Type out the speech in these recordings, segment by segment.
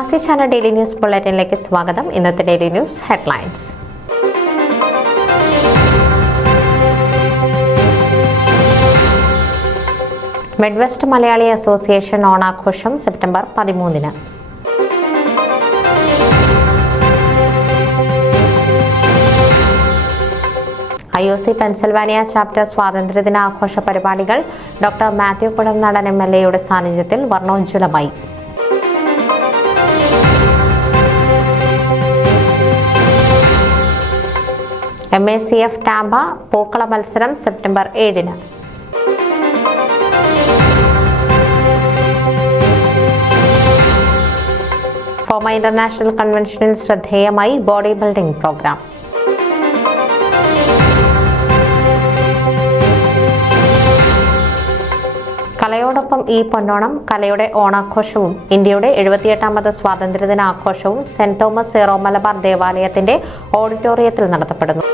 പ്രവാസി channel daily news ബുള്ളറ്റിനിലേക്ക് സ്വാഗതം. ഇന്നത്തെ daily news headlines. Midwest Malayali association ഓണാഘോഷം സെപ്റ്റംബർ 13-ന്. IOC പെൻസിൽവാനിയ ചാപ്റ്റർ സ്വാതന്ത്ര്യദിന ആഘോഷ പരിപാടികൾ ഡോക്ടർ മാത്യു കുടംനാടൻ MLA സാന്നിധ്യത്തിൽ വർണ്ണോജ്വലമായി. MACF ടാമ്പ പൂക്കള മത്സരം സെപ്റ്റംബർ 7-ന്. ഫോമ ഇന്റർനാഷണൽ കൺവെൻഷനിൽ ശ്രദ്ധേയമായി ബോഡി ബിൽഡിംഗ് പ്രോഗ്രാം. കലയോടൊപ്പം ഈ പൊന്നോണം കലയുടെ ഓണാഘോഷവും ഇന്ത്യയുടെ 78ാമത് സ്വാതന്ത്ര്യദിന ആഘോഷവും സെന്റ് തോമസ് സീറോ മലബാർ ദേവാലയത്തിന്റെ ഓഡിറ്റോറിയത്തിൽ നടത്തപ്പെടുന്നു.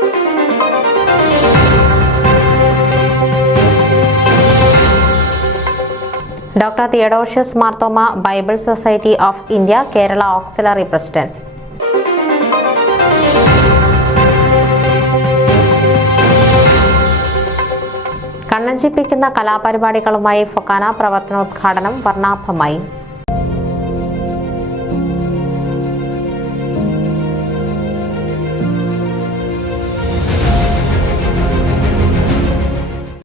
Doctor Theodosius Marthoma bible society of India Kerala auxiliary president. കണ്ണഞ്ചിപ്പിക്കുന്ന കലാപരിപാടികളുമായി ഫൊക്കാന പ്രവർത്തനോദ്ഘാടനം വർണ്ണാഭമായി.